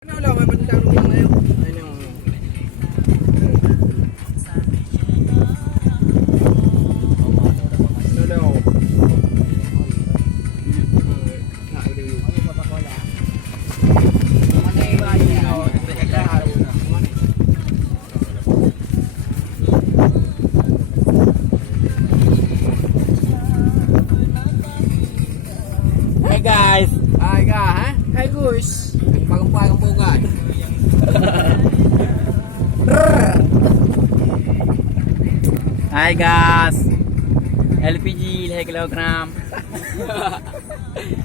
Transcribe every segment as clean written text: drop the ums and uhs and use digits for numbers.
Ano lang, may bantang nung ngayon. Ayun yung... Ano lang ako? Hey guys! Ay ka, ha? Hi guys! Bagong bugay. Hi guys! LPG, 1 kilogram.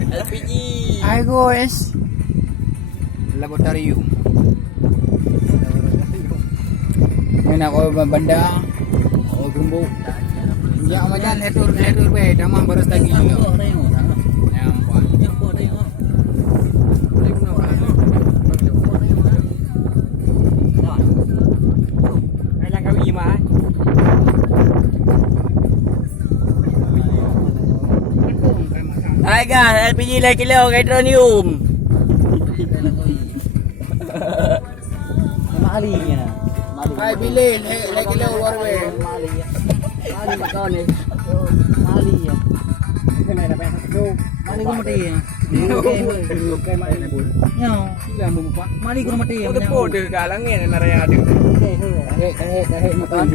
LPG! Hi guys! Laboratorium. Ngayon ako banda. Ako gumbo. Hindi ako madyan. Letur ba eh. Damang baras lagi. Ayan po. Kailan kami ima? Hi guys! LPG, 1 kilo, hydronium. Mali niya. Ay, bilhin. Like ilaw, warwe. Mali niya. Mali niya. Mali ko mati ya. Okay, mali na bul. Yo. Sila mo pa. Mali ko mati ya. Udah po, deh kalangin na narayado. Kahit makan.